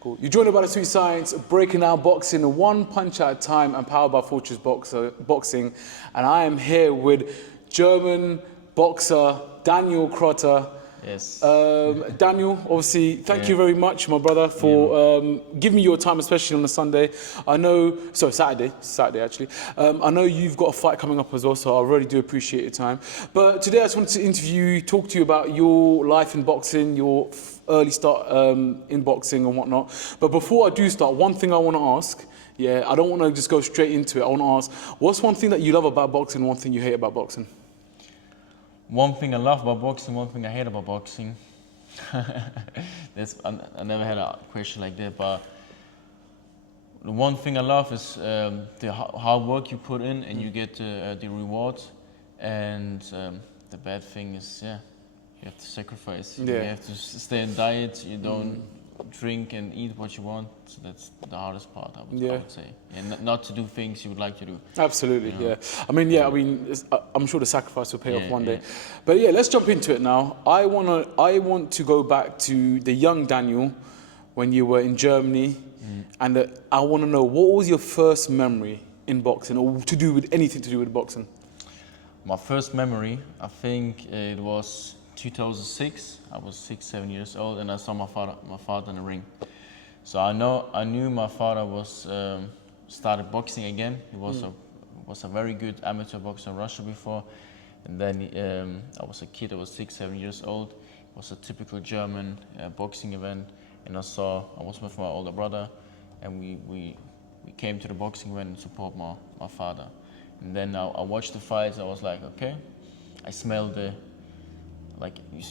Cool. You're joined by the Sweet Science, breaking down boxing one punch at a time and powered by Fortress Boxing. And I am here with German boxer Deniel Krotter. Yes. Daniel, obviously, thank you very much, my brother, for giving me your time, especially on a Sunday. Saturday actually. I know you've got a fight coming up as well, so I really do appreciate your time. But today I just wanted to interview you, talk to you about your life in boxing, your early start in boxing and whatnot. But before I do start, one thing I want to ask, I don't want to just go straight into it. I want to ask, what's one thing that you love about boxing and one thing you hate about boxing? One thing I love about boxing, one thing I hate about boxing. I never had a question like that, but the one thing I love is the hard work you put in and you get the rewards. And the bad thing is, you have to sacrifice. You have to stay on diet. You don't drink and eat what you want. So that's the hardest part, I would say. And not to do things you would like to do. Absolutely, I mean, I'm sure the sacrifice will pay off one day. But let's jump into it now. I want to go back to the young Daniel when you were in Germany, and I want to know, what was your first memory in boxing, or anything to do with boxing? My first memory, I think it was 2006. I was 6-7 years old, and I saw my father in the ring. So I knew my father was started boxing again. He was a very good amateur boxer in Russia before, and then I was a kid. I was 6-7 years old. It was a typical German boxing event, and I was with my older brother, and we came to the boxing event and support my father. And then I watched the fights. I was like, okay, I smelled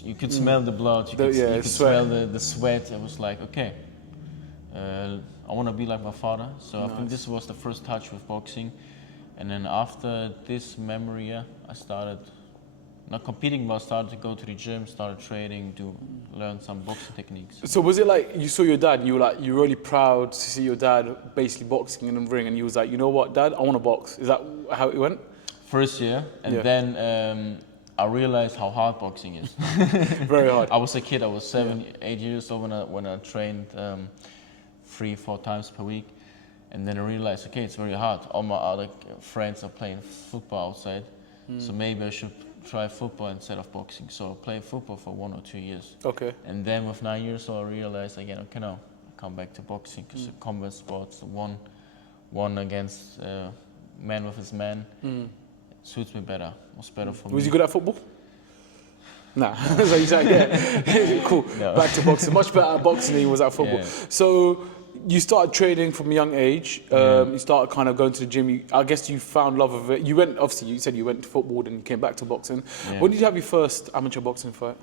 you could smell the blood, you could smell the sweat. I was like, okay, I want to be like my father. So I think this was the first touch with boxing. And then after this memory, I started, not competing, but I started to go to the gym, started training, learn some boxing techniques. So was it like you saw your dad and you were really proud to see your dad basically boxing in the ring, and you was like, you know what, Dad, I want to box? Is that how it went? First year, and then I realized how hard boxing is. Very hard. I was a kid. I was 7-8 years old when I trained 3-4 times per week, and then I realized, okay, it's very hard. All my other friends are playing football outside, so maybe I should try football instead of boxing. So I played football for 1 or 2 years. Okay. And then with 9 years old, I realized again, okay, now I come back to boxing because the combat sports, one against man with his man. Suits me better. Was better for me. Was you good at football? Nah. So you said, cool. No. Back to boxing. Much better at boxing than he was at football. So you started training from a young age. You started kind of going to the gym. I guess you found love of it. You said you went to football, then you came back to boxing. When did you have your first amateur boxing fight?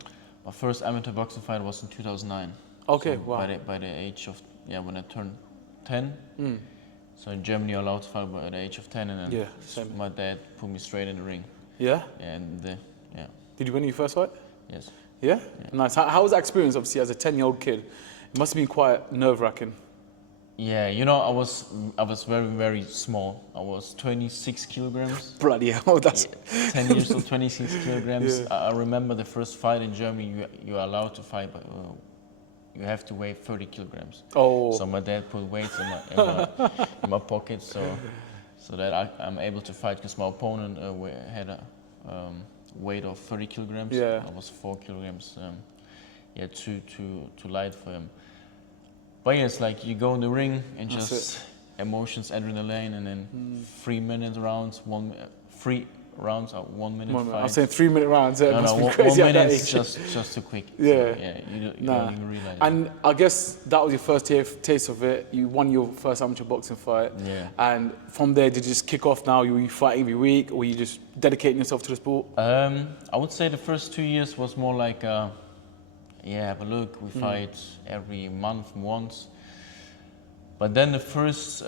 My first amateur boxing fight was in 2009. Okay, so wow. By the age of, when I turned 10. So in Germany, you're allowed to fight by the age of 10, and then my dad put me straight in the ring. Yeah? Did you win your first fight? Yes. Yeah? Nice. How was that experience, obviously, as a 10-year-old kid? It must have been quite nerve-wracking. Yeah, I was very, very small. I was 26 kilograms. Bloody hell, that's... 10 years old, 26 kilograms. Yeah. I remember the first fight in Germany, you're allowed to fight, but you have to weigh 30 kilograms. Oh. So my dad put weights in my pocket so that I'm able to fight, because my opponent had a weight of 30 kilograms. Yeah. I was 4 kilograms, too light for him. But it's like you go in the ring and just emotions, adrenaline, and then 3 minute rounds, 3 rounds or 1 minute fight. I'm saying 3 minute rounds. It must be crazy 1 minute is just too quick. Yeah. So, you don't even realize. And I guess that was your first taste of it. You won your first amateur boxing fight. Yeah. And from there, did you just kick off now? Were you fighting every week, or were you just dedicating yourself to the sport? I would say the first 2 years was more like, have a look, we fight every month once. But then the first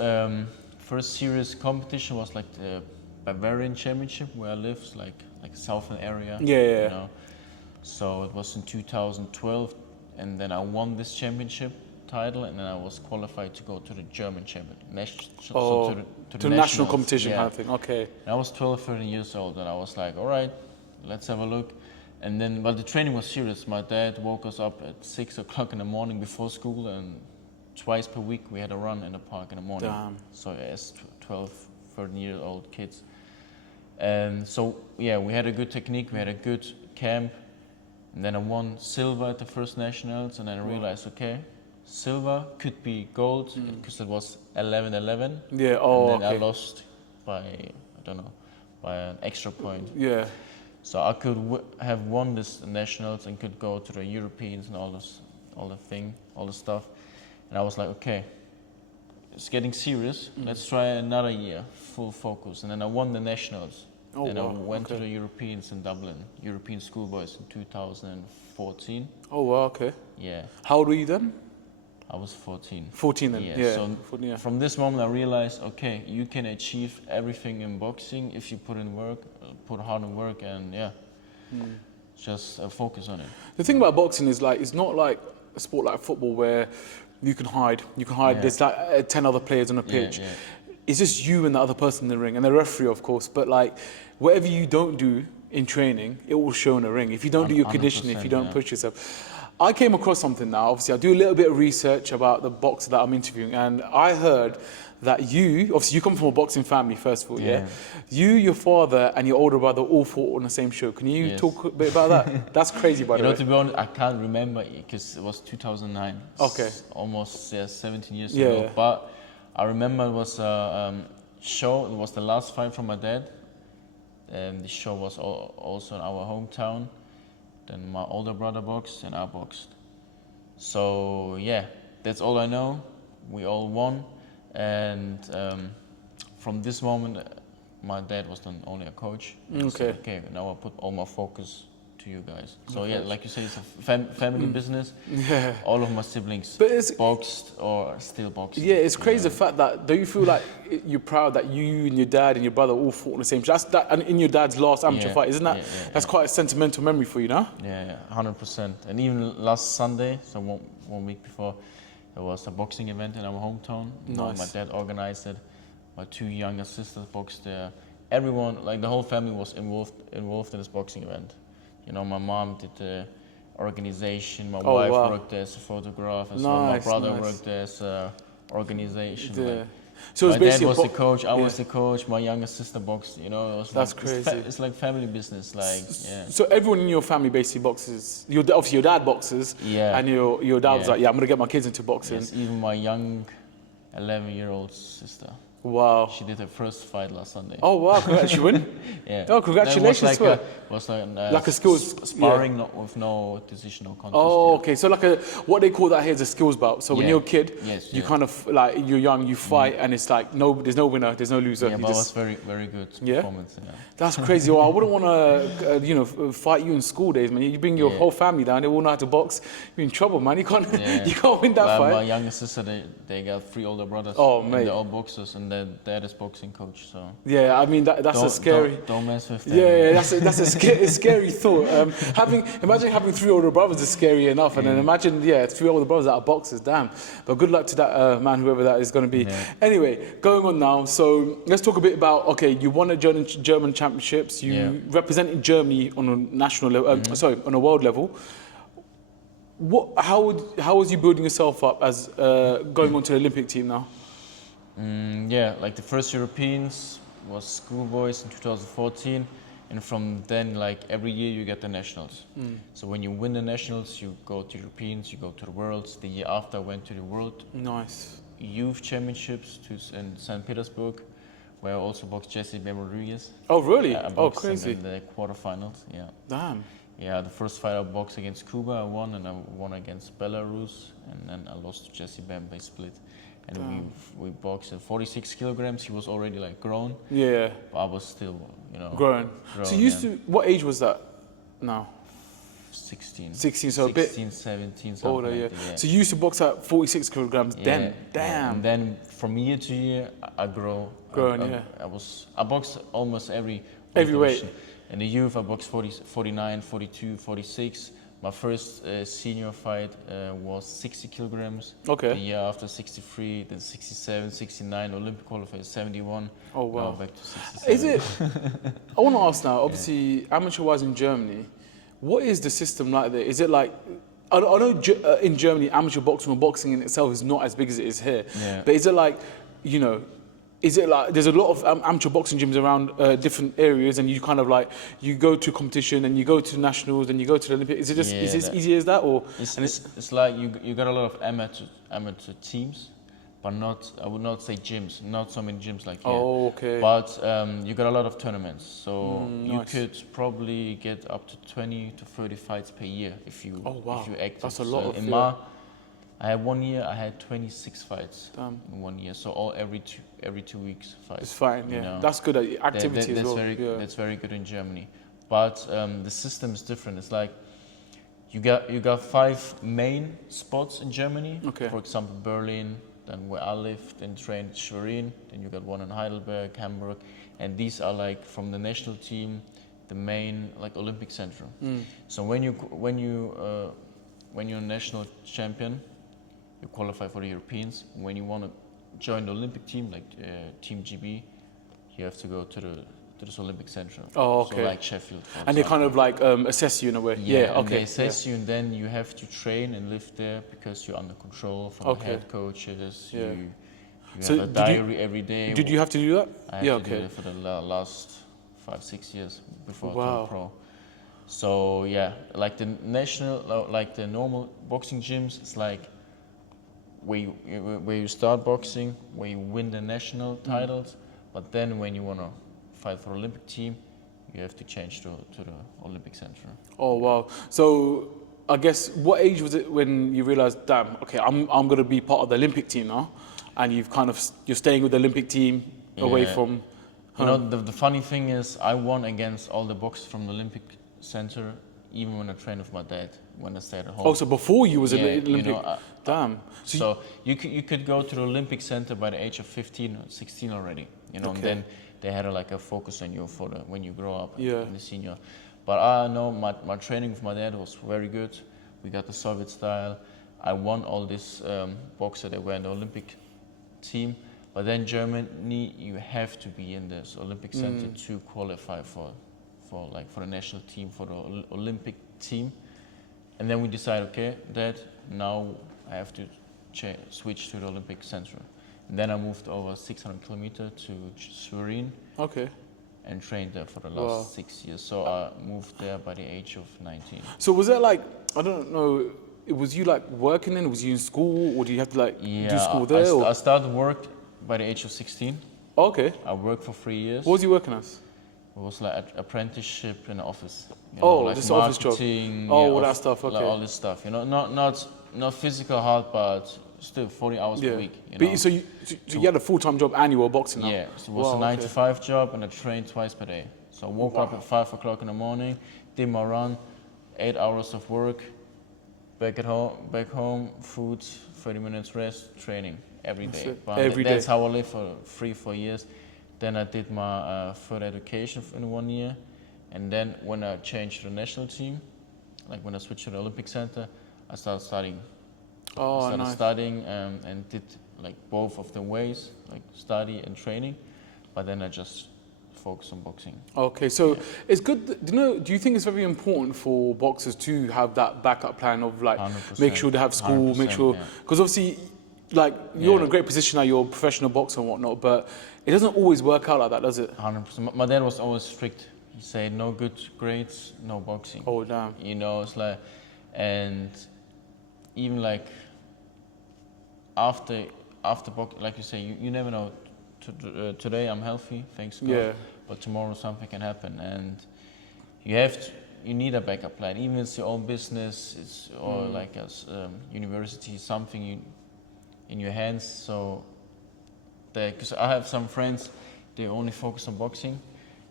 serious competition was like the Bavarian Championship, where I live, like southern area. Yeah. So it was in 2012, and then I won this championship title, and then I was qualified to go to the German champion, to the national competition kind of thing. Okay. And I was 12, 13 years old, and I was like, all right, let's have a look. And then, the training was serious. My dad woke us up at 6 o'clock in the morning before school, and twice per week we had a run in the park in the morning. Damn. So as 12, 13-year-old kids. And so, yeah, we had a good technique, we had a good camp. And then I won silver at the first nationals, and then I realized, okay, silver could be gold, because it was 11-11. Yeah, and then I lost by, I don't know, by an extra point. Yeah. So I could have won this nationals and could go to the Europeans and all the stuff. And I was like, okay, it's getting serious. Let's try another year, full focus. And then I won the nationals. And I went to the Europeans in Dublin, European Schoolboys in 2014. Oh wow, okay. Yeah. How old were you then? I was 14. 14 then, yeah. So 14, yeah. from this moment I realized, okay, you can achieve everything in boxing if you put in work, put hard in work, and just focus on it. The thing about boxing is like, it's not like a sport like football where you can hide. There's like 10 other players on a pitch. Yeah. It's just you and the other person in the ring, and the referee, of course. But like, whatever you don't do in training, it will show in the ring. If you don't do your conditioning, if you don't push yourself. I came across something now. Obviously, I do a little bit of research about the boxer that I'm interviewing, and I heard that you come from a boxing family, first of all, yeah? You, your father, and your older brother all fought on the same show. Can you talk a bit about that? That's crazy, by the way. To be honest, I can't remember because it was 2009. Okay. It's almost 17 years ago. But I remember it was a show. It was the last fight from my dad. And the show was also in our hometown. Then my older brother boxed and I boxed. So yeah, that's all I know. We all won. And from this moment, my dad was then only a coach. Okay. Okay, now I put all my focus to you guys. So yeah, like you say, it's a family business. Yeah. All of my siblings boxed or are still boxing. Yeah, it's crazy the fact that, don't you feel like you're proud that you and your dad and your brother all fought on the same show? And in your dad's last amateur fight, isn't that? That's quite a sentimental memory for you, no? Yeah, 100%. And even last Sunday, so one week before, there was a boxing event in our hometown. Nice. My dad organized it. My two younger sisters boxed there. Everyone, like the whole family, was involved in this boxing event. You know, my mom did the organization. My wife worked as a photographer, and so my brother worked as organization. Yeah. So my dad was the coach. I was the coach. My younger sister boxed. You know, it was that's crazy. It's like family business. Like, yeah. So everyone in your family basically boxes. Obviously, your dad boxes. Yeah. And your dad was like, I'm gonna get my kids into boxing. Yes, even my young 11-year-old sister. Wow. She did her first fight last Sunday. Oh wow! Congrats, you win. Yeah. Oh, congratulations! It was like a skills sparring, with no decisional contest. Oh, okay. So like what they call that here is a skills bout. So when you're a kid, you kind of like you're young, you fight, and it's like there's no winner, there's no loser. Yeah, but it was very, very good performance. Yeah. That's crazy. Well, I wouldn't want to, fight you in school days, man. You bring your whole family down, they all know how to box. You're in trouble, man. You can't win that fight. My younger sister, they got 3 older brothers. Oh, and mate. They're all boxers, and their dad is boxing coach. So yeah, I mean that's a scary. Don't mess with them. Yeah, that's a scary thought. Imagine having 3 older brothers is scary enough, and then imagine 3 older brothers that are boxers. Damn. But good luck to that man, whoever that is going to be. Yeah. Anyway, going on now. So let's talk a bit about. Okay, you won the German championships. You represented Germany on a national level. On a world level. How was you building yourself up as going onto the Olympic team now? Like the first Europeans was schoolboys in 2014, and from then, like every year you get the nationals. So when you win the nationals, you go to Europeans, you go to the Worlds. The year after, I went to the World Youth Championships in St. Petersburg, where I also boxed Jesse Rodriguez. Oh really? I boxed crazy! In the quarterfinals. Yeah. Damn. Yeah, the first fight I boxed against Cuba, I won, and I won against Belarus, and then I lost to Jesse Bam by split. And we boxed at 46 kilograms. He was already like grown. Yeah. But I was still, grown. So you used to. What age was that? Now. 16. 16. So 16, 17. Older, like that. So you used to box at 46 kilograms. Then. Damn. Yeah. And then from year to year, I grow. I boxed almost every weight. In the youth, I boxed 49, 42, 46. My first senior fight was 60 kilograms. Okay. The year after 63, then 67, 69, Olympic qualifier 71. Oh wow. Now back to 67. Is it? I want to ask now. Obviously, amateur-wise in Germany, what is the system like there? Is it like I know in Germany, amateur boxing or boxing in itself is not as big as it is here. Yeah. But is it like, you know, is it like there's a lot of amateur boxing gyms around different areas, and you kind of like you go to competition and you go to nationals and you go to the Olympics? Is it just is it as easy as that, or? It's like you got a lot of amateur teams, but not, I would not say gyms, not so many gyms like here. Oh, okay. But you got a lot of tournaments, so you nice. could probably get up to 20 to 30 fights per year if you if you active. That's a lot of. In my, I had 1 year, I had 26 fights Damn. in 1 year, so every 2 weeks fights. It's fine, you yeah. know. That's good activity as well. That's very good in Germany, but the system is different. It's like you got 5 main spots in Germany. Okay. For example, Berlin, then where I live, then train Schwerin, then you got one in Heidelberg, Hamburg, and these are like from the national team, the main like Olympic center. So when you're a national champion, you qualify for the Europeans. When you want to join the Olympic team, like Team GB, you have to go to this Olympic center. Oh, okay. So like Sheffield. And they kind of like assess you in a way. Yeah, okay. And they assess you, and then you have to train and live there because you're under control from the head coaches. Yeah. You So have a diary every day. Did you have to do that? I had to do it for the last 5-6 years before I turned pro. So yeah, like the national, like the normal boxing gyms, it's like where you start boxing, where you win the national titles, but then when you want to fight for Olympic team, you have to change to the Olympic Center. Oh wow! So I guess what age was it when you realized, damn, okay, I'm gonna be part of the Olympic team now, and you're staying with the Olympic team away from. You know, the funny thing is, I won against all the boxers from the Olympic Center, even when I trained with my dad, when I stayed at home. Oh, so before you was in the Olympic. You know, damn. So you could go to the Olympic Center by the age of 15 or 16 already. You know, and then they had like a focus on you for when you grow up in the senior. But I know my training with my dad was very good. We got the Soviet style. I won all these boxers that were in the Olympic team. But then Germany, you have to be in this Olympic Center to qualify for the national team, for the Olympic team. And then we decided, okay, Dad, now I have to switch to the Olympic Center. And then I moved over 600 kilometers to Schwerin. Okay. And trained there for the last 6 years. So I moved there by the age of 19. So was that like, I don't know, was you like working then? Was you in school, or do you have to like do school there? I started work by the age of 16. Okay. I worked for 3 years. What was you working as? It was like Oh, apprenticeship in the office. Like just office job. All that stuff. Okay. Like all this stuff. You know, not physical hard, but still 40 hours a week. So you had a full-time job and you were boxing now? Yeah. So it was a 9-to-5 job, and I trained twice per day. So I woke up at 5 o'clock in the morning, did my run, 8 hours of work, back home, food, 30 minutes rest, training every day. That's how I lived for 3-4 years. Then I did my further education in 1 year, and then when I changed to the national team, like when I switched to the Olympic Center, I started studying. Studying and did like both of the ways, like study and training, but then I just focused on boxing. Okay, so it's good. Do you think it's very important for boxers to have that backup plan of like 100%, make sure they have school, make sure, because obviously, like you're in a great position now, you're a professional boxer and whatnot, but it doesn't always work out like that, does it? 100%. My dad was always strict. He said no good grades, no boxing. Oh damn. You know, it's like, and even like after boxing, like you say, you never know. Today I'm healthy, thanks God. Yeah. But tomorrow something can happen, and you need a backup plan. Even if it's your own business, or like a university, something in your hands. So, because I have some friends, they only focus on boxing,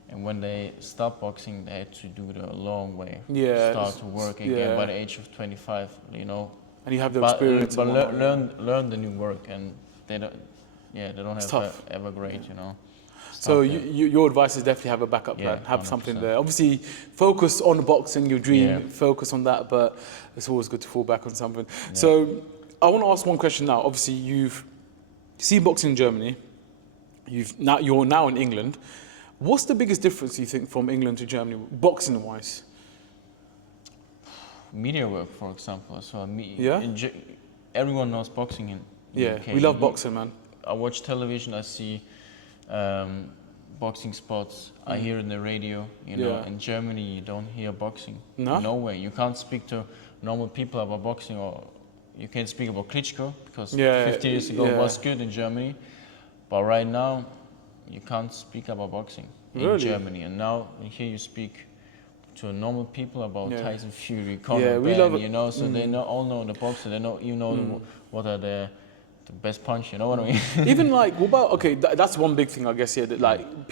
and when they stop boxing, they had to do the long way. Yeah. Start to work again by the age of 25. You know. And you have the experience. But learn the new work, and they don't have ever great, you know. So your advice is definitely have a backup plan, have 100%. Something there. Obviously, focus on boxing, your dream, focus on that, but it's always good to fall back on something. Yeah. So I want to ask one question now. Obviously, you've seen boxing in Germany. You're now in England. What's the biggest difference, you think, from England to Germany, boxing-wise? media work, for example. So Yeah? everyone knows boxing in Yeah, UK. we love boxing, man. I watch television, I see boxing spots, I hear in the radio, you know. Yeah. In Germany, you don't hear boxing. No? No way. You can't speak to normal people about boxing, or you can't speak about Klitschko, because 50 years ago it was good in Germany. But right now, you can't speak about boxing in Germany. And now, here you speak to normal people about Tyson Fury, Conor Ben, you know, so they all know the boxer, they know, you know, what are the best punch, you know what I mean? Even like, what about, okay, that's one big thing, I guess, that like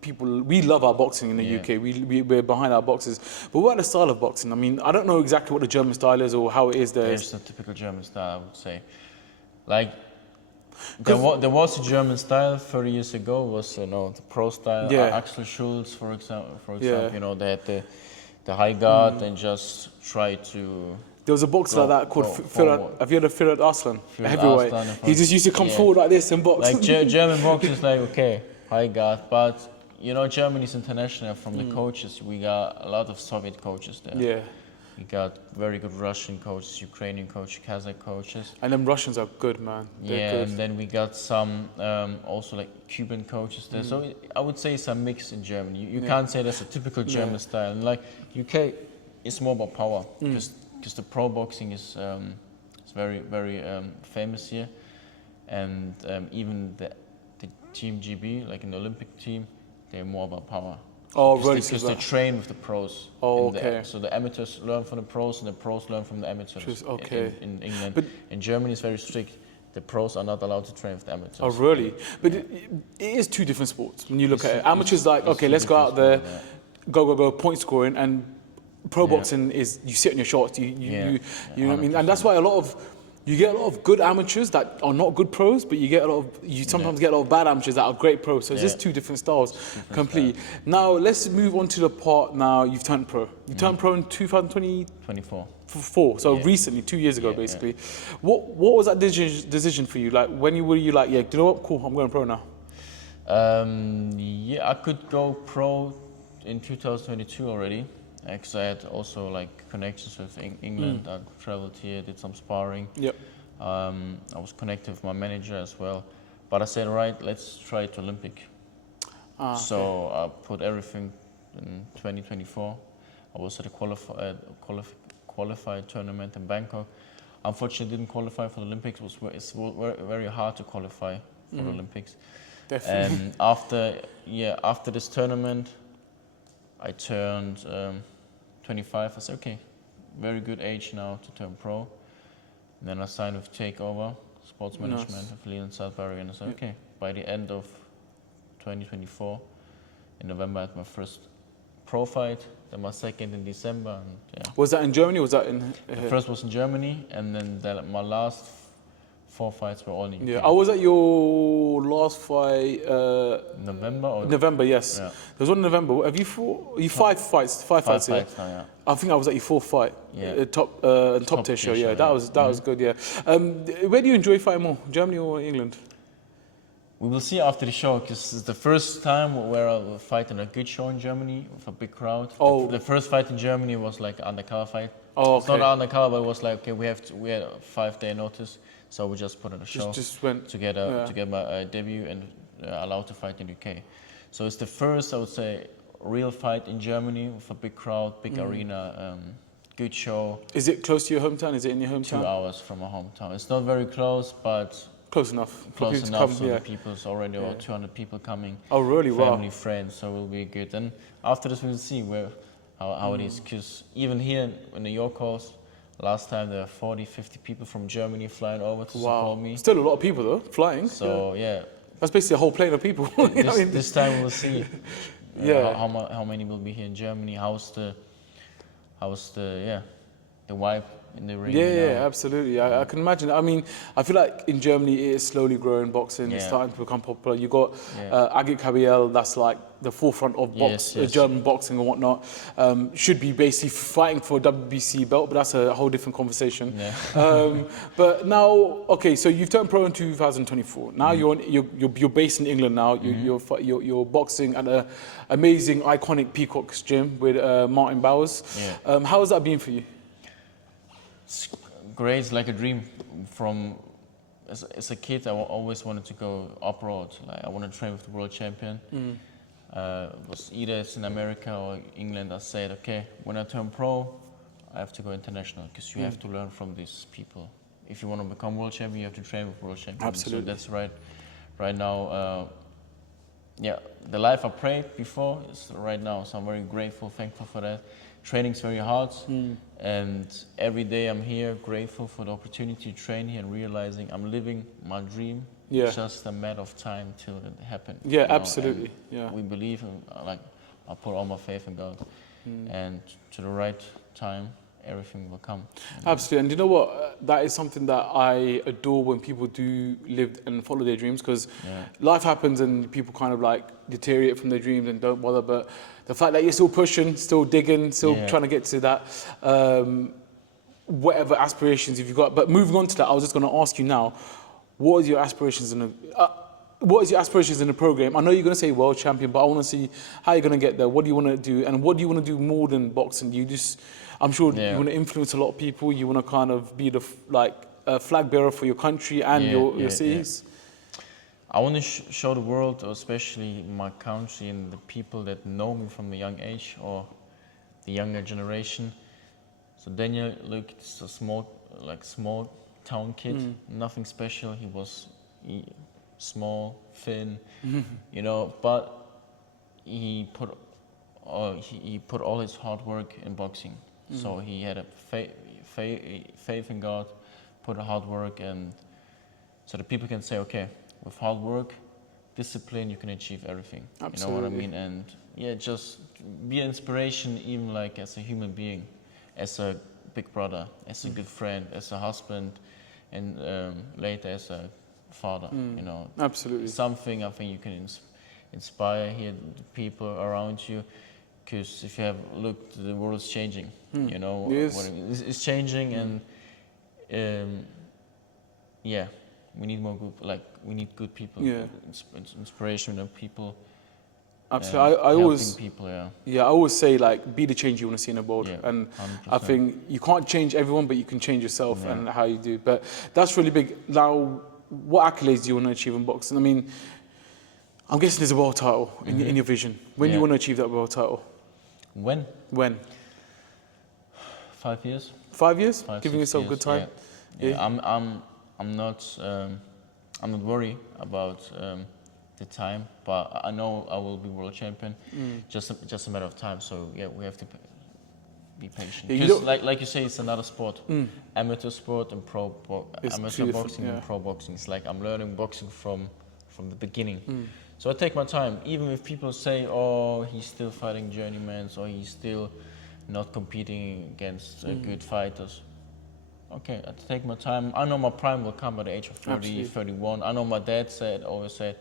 people, we love our boxing in the UK, we're behind our boxes, but what about the style of boxing? I mean, I don't know exactly what the German style is or how it is there. There's a typical German style, I would say. Like, there was a German style 30 years ago, was, you know, the pro style, Axel Schulz, for example, you know, they had the high guard and just try to... There was a boxer like that called have you heard of Firat Aslan? Heavyweight. He just used to come forward like this and box. Like German boxers, like, okay, high guard, but you know, Germany's international from the coaches. We got a lot of Soviet coaches there. Yeah. We got very good Russian coaches, Ukrainian coaches, Kazakh coaches. And them Russians are good, man. They're good. And then we got some also like Cuban coaches there. So I would say it's a mix in Germany. You can't say that's a typical German style. And like UK, it's more about power, because the pro boxing is very, very famous here. And even the Team GB, like in the Olympic team, they're more about power. Oh, really? Because they train with the pros. Oh, okay. So the amateurs learn from the pros, and the pros learn from the amateurs. Okay. In England, but in Germany, it's very strict. The pros are not allowed to train with the amateurs. Oh, really? But it is two different sports when you look at it. Amateurs like, okay, let's go out there, go, point scoring, and pro boxing is you sit on your shorts. You know what I mean? And that's why you get a lot of good amateurs that are not good pros, but you sometimes get a lot of bad amateurs that are great pros. So it's just two different styles completely. Now let's move on to the part now you've turned pro. You turned pro in 2024. So recently, 2 years ago, basically. What was that decision for you? Like when were you like, yeah, do you know what? Cool, I'm going pro now. I could go pro in 2022 already. Because I had also like connections with England. I traveled here, did some sparring. Yep. I was connected with my manager as well. But I said, right, let's try it Olympic. So I put everything in 2024. I was at a qualified tournament in Bangkok. Unfortunately, didn't qualify for the Olympics. It's very hard to qualify for the Olympics. Definitely. And after this tournament, I turned 25. I said, okay, very good age now to turn pro. And then I signed with Takeover, sports management of Leland Southbury, and I said, okay, by the end of 2024, in November, I had my first pro fight, then my second in December. And, Was that in Germany or was that in... The first was in Germany, and then my last 4 fights were all in UK. Yeah, I was at your last fight... November, yes. Yeah. There was one in November. Have you fought... You 5 fights? 5 fights now, yeah. I think I was at your 4th fight. Yeah. Top tier show, yeah. That was good, yeah. Where do you enjoy fighting more, Germany or England? We will see after the show, because it's the first time where I will fight in a good show in Germany with a big crowd. Oh. The first fight in Germany was like an undercover fight. Oh, okay. It's not undercover, but it was like, okay, we had a 5-day notice. So we just put on a show to get my debut and allowed to fight in UK. So it's the first, I would say, real fight in Germany with a big crowd, big arena, good show. Is it close to your hometown? Is it in your hometown? 2 hours from my hometown. It's not very close, but close enough. Close enough. So the people's already about 200 people coming. Oh, really? Family, friends. So it will be good. And after this, we'll see how it is. Because even here in the York course, last time there were 40, 50 people from Germany flying over to support me. Still a lot of people though, flying. So that's basically a whole plane of people. This time we'll see how many will be here in Germany. How's the vibe in the ring? Yeah, absolutely. I can imagine. I mean, I feel like in Germany it is slowly growing. Boxing it's starting to become popular. You got Agit Kabiel, that's like the forefront of German boxing and whatnot. Should be basically fighting for a WBC belt, but that's a whole different conversation. Yeah. But now, okay, so you've turned pro in 2024. Now you're based in England now. You're boxing at an amazing, iconic Peacock's gym with Martin Bowers. Yeah. How has that been for you? It's great. It's like a dream. As a kid, I always wanted to go abroad. Like I want to train with the world champion. Was either it's in America or England. I said, okay, when I turn pro, I have to go international because you have to learn from these people. If you want to become world champion, you have to train with world champions. Absolutely. So that's right. Right now, the life I prayed before is right now. So I'm very grateful, thankful for that. Training's very hard, and every day I'm here, grateful for the opportunity to train here and realizing I'm living my dream. Yeah. It's just a matter of time till it happens. Yeah, you know, absolutely. and Yeah. we believe, like, I put all my faith in God, and to the right time, everything will come. Absolutely, and you know what? That is something that I adore when people do live and follow their dreams, because life happens and people kind of like deteriorate from their dreams and don't bother. But the fact that you're still pushing, still digging, still trying to get to that, whatever aspirations you've got. But moving on to that, I was just going to ask you now, what is your aspirations in the program? I know you're going to say world champion, but I want to see how you're going to get there. What do you want to do, and what do you want to do more than boxing? I'm sure you want to influence a lot of people. You want to kind of be the flag bearer for your country and your cities. I want to show the world, or especially my country and the people that know me from a young age or the younger generation. So Daniel, look, it's a small town kid, nothing special. He was small, thin, you know, but he put all his hard work in boxing. So he had a faith in God, put a hard work, and so that people can say, okay, with hard work, discipline, you can achieve everything. Absolutely. You know what I mean? And just be an inspiration, even like as a human being, as a big brother, as a good friend, as a husband, and later as a father. You know, absolutely. Something I think you can inspire here the people around you. Because if you have looked, the world is changing. You know, it's changing, and we need more good. We need good people. Inspirational people. Absolutely. I always people. I always say be the change you want to see in the world, and 100%. I think you can't change everyone, but you can change yourself and how you do. But that's really big. Now, what accolades do you want to achieve in boxing? I mean, I'm guessing there's a world title in your vision. When do you want to achieve that world title? When? 5 years. 5 years? 5, Giving 6 yourself years, good time. I'm not worried about the time, but I know I will be world champion. Just a matter of time. So we have to be patient. Because like you say, it's another sport. Amateur sport and amateur boxing and pro boxing. It's like I'm learning boxing from the beginning. So I take my time. Even if people say, oh, he's still fighting journeymans, or he's still not competing against good fighters. Okay, I take my time. I know my prime will come at the age of 30, Absolutely. 31. I know my dad always said,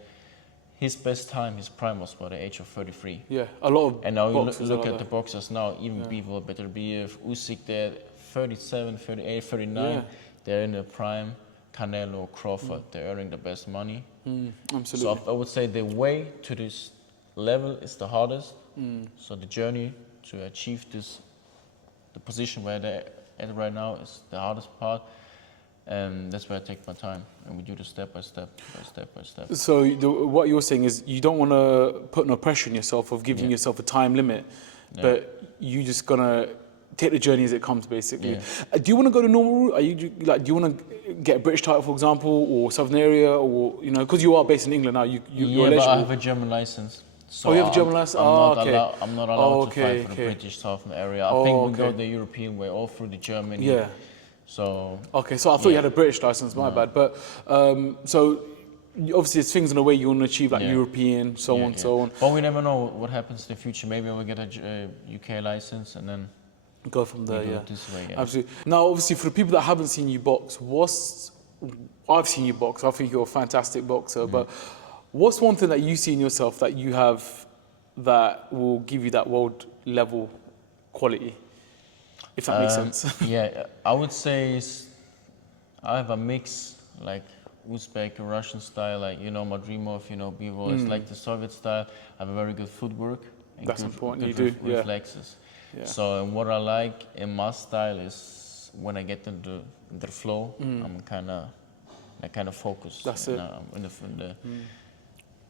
his best time, his prime was by the age of 33. Yeah, a lot of And now you boxers look are at the boxers now, even people better be Usyk, they're 37, 38, 39. They're in their prime. Canelo, Crawford, they're earning the best money. Absolutely. So I would say the way to this level is the hardest. So the journey to achieve the position where they're at right now is the hardest part. And that's where I take my time. And we do this step by step, by step. So what you're saying is you don't want to put no pressure on yourself of giving yourself a time limit, but you just gonna take the journey as it comes, basically. Do you want to go the normal route? Do you want to get a British title, for example, or Southern area, or because you are based in England now, you're eligible. But I have a German license. So you have a German license? I'm not allowed to fight for the British Southern area. I think we go the European way, all through the Germany. Yeah. So. Okay, so I thought you had a British license. My bad. But so obviously, there's things in the way you want to achieve, like European, so on. But we never know what happens in the future. Maybe I will get a UK license and then. Go from there, This way, Absolutely. Now, obviously, for the people that haven't seen you box, I've seen you box. I think you're a fantastic boxer. But what's one thing that you see in yourself that you have that will give you that world level quality, if that makes sense? I would say I have a mix, like Uzbek, Russian style, like my dream of B-roll. It's like the Soviet style. I have a very good footwork. And That's good, important. Good you do reflexes. Yeah. So what I like in my style is when I get into the flow, I'm kind of focused. That's you it. know, in the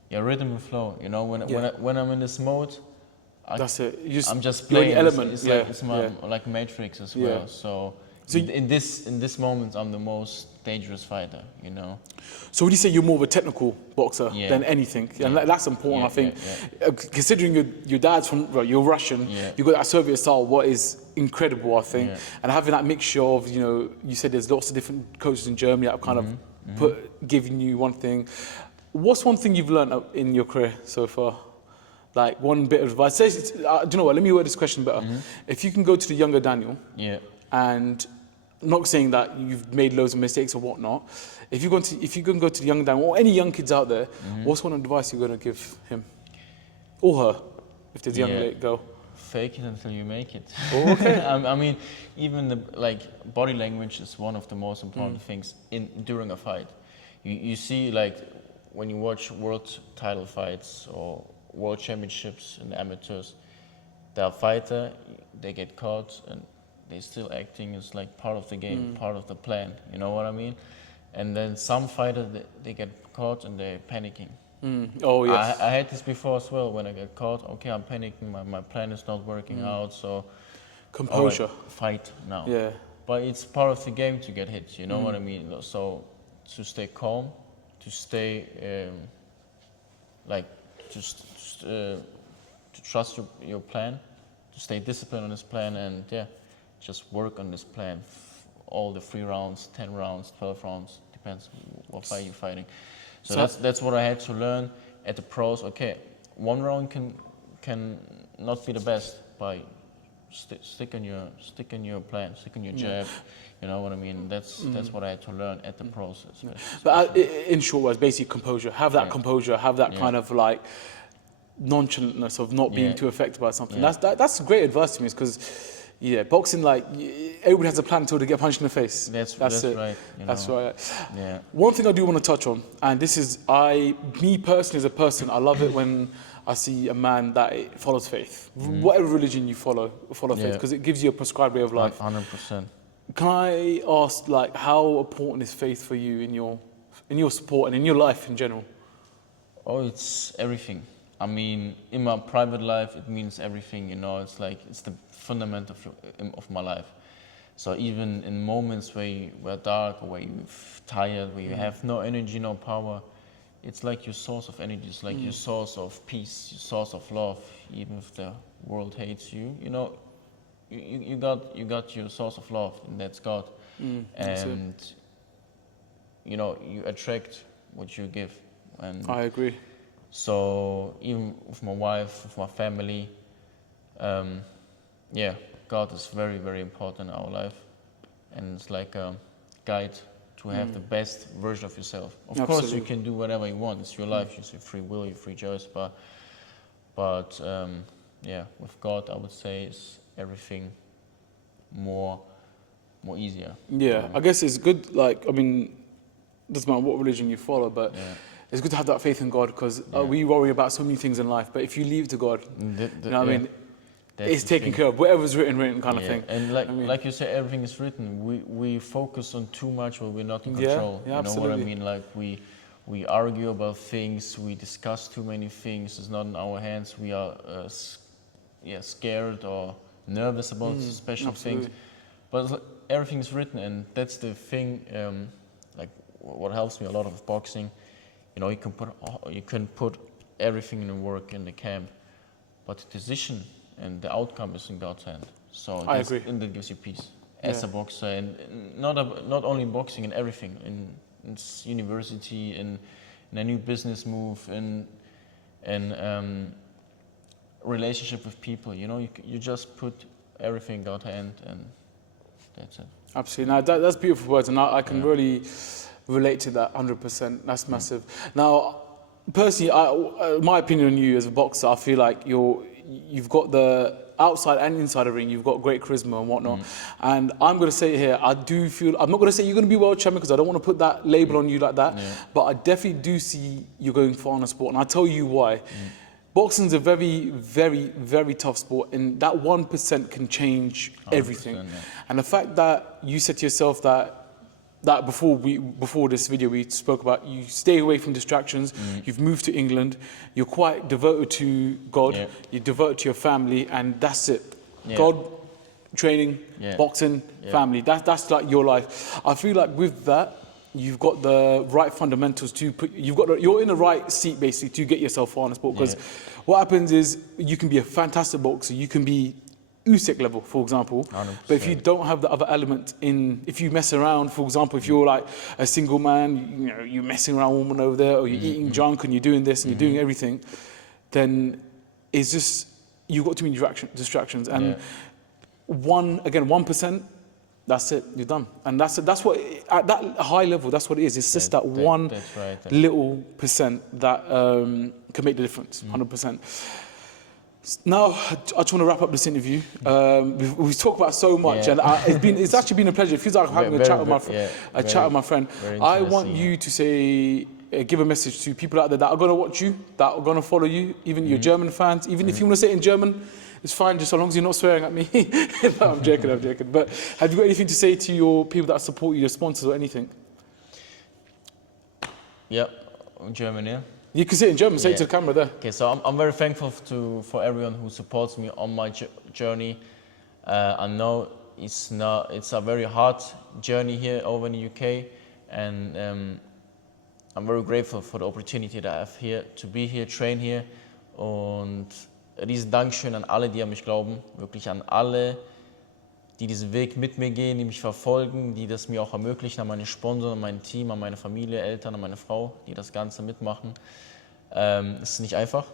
yeah, rhythm and flow. You know, when I'm in this mode, That's it. I'm just you're in playing. the element. It's yeah. like it's my like Matrix as well. Yeah. So, So in this moment, I'm the most dangerous fighter. You know. So would you say you're more of a technical boxer Yeah. than anything? And that's important, Yeah, I think. yeah, Considering your dad's from, well, you're Russian, Yeah. you've got that Soviet style, what is incredible, I think. Yeah. And having that mixture of, you said there's lots of different coaches in Germany that have kind of giving you one thing. What's one thing you've learned in your career so far? Like one bit of advice. Do you know what? Let me word this question better. If you can go to the younger Daniel, Yeah. and not saying that you've made loads of mistakes or whatnot, if you can go to the young Daniel or any young kids out there, what's one advice you're going to give him or her, if there's a young girl? Fake it until you make it. Oh, okay. I mean, even body language is one of the most important things during a fight. You see, like when you watch world title fights or world championships in the amateurs, the fighter, they get caught and they're still acting as like part of the game, part of the plan. You know what I mean? And then some fighters, they get caught and they're panicking. Oh, yes. I had this before as well. When I get caught, okay, I'm panicking. My plan is not working out. So Composure. all right, fight now. Yeah. But it's part of the game to get hit. You know what I mean? So to stay calm, to stay to trust your plan, to stay disciplined on this plan, and just work on this plan. All the 3 rounds, 10 rounds, 12 rounds, depends what fight you're fighting. So that's what I had to learn at the pros. Okay, 1 round can not be the best, but stick in your plan, stick in your jab. You know what I mean? That's what I had to learn at the pros. But in short words, basically composure. Have that composure. Have that kind of like nonchalantness of not being too affected by something. That's great advice to me, because boxing, like everybody has a plan until they get punched in the face. That's it. right. That's right. Yeah. One thing I do want to touch on, and this is me personally as a person, I love it when I see a man that follows faith, whatever religion you follow faith, because it gives you a prescribed way of life. 100%. Can I ask, like, how important is faith for you in your sport and in your life in general? Oh, it's everything. I mean, in my private life, it means everything. You know, it's the fundament of my life. So even in moments where you are dark or where you're tired, where you have no energy, no power, it's like your source of energy. It's like your source of peace, your source of love. Even if the world hates you, you know, you got your source of love, and that's God. And you know, you attract what you give. And I agree. so even with my wife, with my family, God is very, very important in our life, and it's like a guide to have the best version of yourself. Of course, you can do whatever you want. It's your life. It's your free will, your free choice. But with God, I would say is everything more easier. Yeah, I guess it's good. Like, I mean, doesn't matter what religion you follow, but it's good to have that faith in God, because we worry about so many things in life. But if you leave it to God, you know what I mean? It's taken care of. Whatever's written kind of thing. And like you say, everything is written. We focus on too much what we're not in control. Yeah, you know what I absolutely. mean? Like we argue about things. We discuss too many things. It's not in our hands. We are scared or nervous about special things. But everything is written, and that's the thing. Like what helps me a lot of boxing. You know, you can put everything in the work in the camp, but the decision and the outcome is in God's hand. So I agree. And that gives you peace as a boxer, and not only in boxing, in everything, in university, in a new business move, in relationship with people. You know, you just put everything in God's hand, and that's it. Absolutely. Now, that's beautiful words, and I can really relate to that 100%. That's massive. Now, personally, my opinion on you as a boxer, I feel like you've got the outside and inside the ring, you've got great charisma and whatnot. And I'm going to say here, I'm not going to say you're going to be world champion, because I don't want to put that label on you like that. But I definitely do see you going far in the sport. And I'll tell you why. boxing's a very, very, very tough sport, and that 1% can change everything. Yeah. And the fact that you said to yourself that before this video we spoke about, you stay away from distractions. You've moved to England. You're quite devoted to God. Yeah. You're devoted to your family, and that's it. Yeah. God, training, Yeah. boxing, Yeah. family. That's like your life. I feel like with that, you've got the right fundamentals to put. You're in the right seat basically to get yourself far in the sport. Because what happens is you can be a fantastic boxer. You can be Usyk level, for example. 100%. But if you don't have the other element if you mess around, for example, if you're like a single man, you're messing around with a woman over there, or you're eating junk and you're doing this and you're doing everything, then it's just, you've got too many distractions. And 1%, that's it, you're done. And that's what, at that high level, that's what it is. It's just that one that's right. little percent that can make the difference, 100%. Now, I just want to wrap up this interview. We've talked about so much, and it's actually been a pleasure. It feels like I'm having a chat with my friend. I want you to say, give a message to people out there that are going to watch you, that are going to follow you, even your German fans. Even if you want to say it in German, it's fine, just so long as you're not swearing at me. No, I'm joking. But have you got anything to say to your people that support you, your sponsors or anything? Yep, German, yeah. You can say it in German, say it to the camera there. Okay, so I'm very thankful for everyone who supports me on my journey. I know it's a very hard journey here over in the UK, and I'm very grateful for the opportunity that I have here to be here, train here. Und riesen Dankeschön an alle, die an mich glauben, wirklich an alle, die diesen Weg mit mir gehen, die mich verfolgen, die das mir auch ermöglichen, an meine Sponsoren, an mein Team, an meine Familie, Eltern, an meine Frau, die das Ganze mitmachen. Es ist nicht einfach.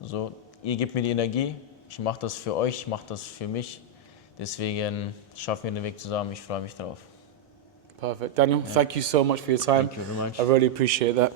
So, ihr gebt mir die Energie, ich mache das für euch, ich mache das für mich. Deswegen schaffen wir den Weg zusammen, ich freue mich drauf. Perfect. Daniel, thank you so much for your time. Thank you very much. I really appreciate that.